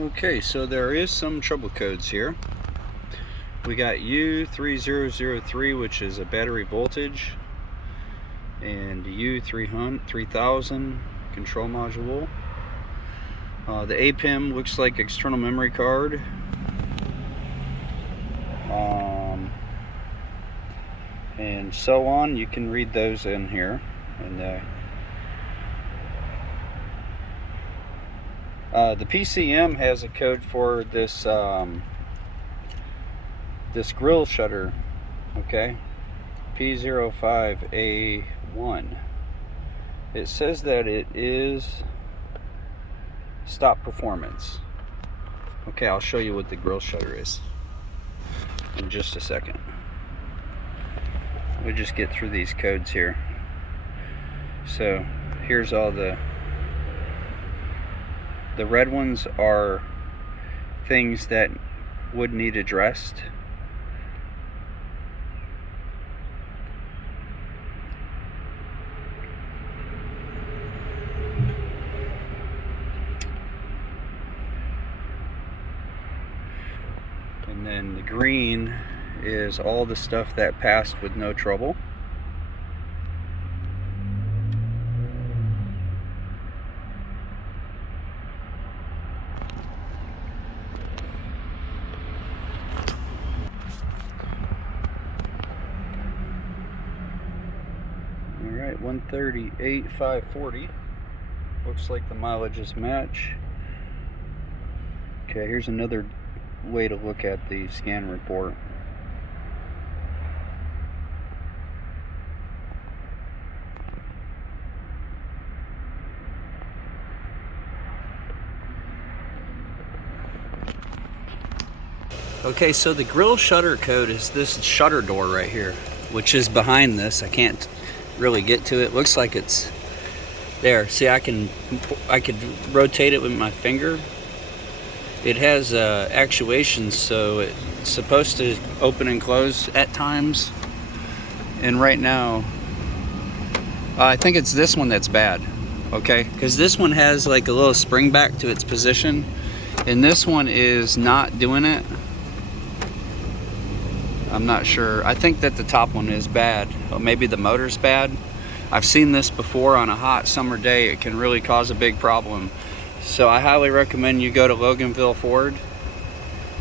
Okay, so there is some trouble codes here. We got U3003, which is a battery voltage, and U3000 control module. The APIM looks like external memory card. And so on. You can read those in here. And the PCM has a code for this this grill shutter, okay, P05A1. It says that it is stop performance. Okay, I'll show you what the grill shutter is in just a second. We'll just get through these codes here. So here's all the red ones are things that would need addressed. And then the green is all the stuff that passed with no trouble. Alright, 138,540. Looks like the mileages match. Okay, here's another way to look at the scan report. Okay, so the grill shutter code is this shutter door right here, which is behind this. I can't really get to it. Looks like it's there. See, I could rotate it with my finger. It has actuation, so it's supposed to open and close at times. And right now, I think it's this one that's bad. Okay, because this one has like a little spring back to its position, and this one is not doing it. I'm not sure. I think that the top one is bad. Or maybe the motor's bad. I've seen this before on a hot summer day. It can really cause a big problem. So I highly recommend you go to Loganville Ford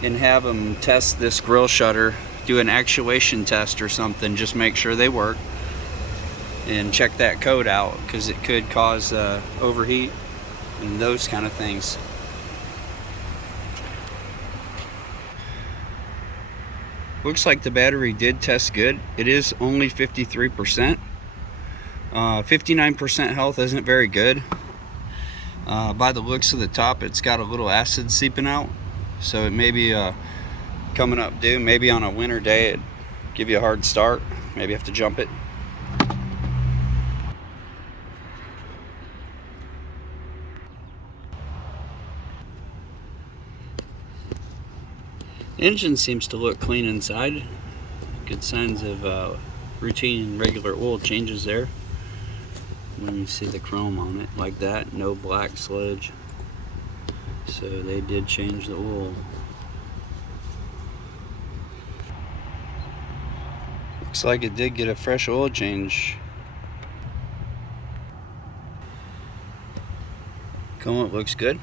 and have them test this grill shutter. Do an actuation test or something. Just make sure they work. And check that code out, because it could cause overheat and those kind of things. Looks like the battery did test good. It is only 53%. 59% health isn't very good. By the looks of the top, it's got a little acid seeping out. So it may be coming up due. Maybe on a winter day it'd give you a hard start. Maybe you have to jump it. Engine seems to look clean inside. Good signs of routine and regular oil changes there. Let me see the chrome on it like that. No black sludge. So they did change the oil. Looks like it did get a fresh oil change. Coolant looks good.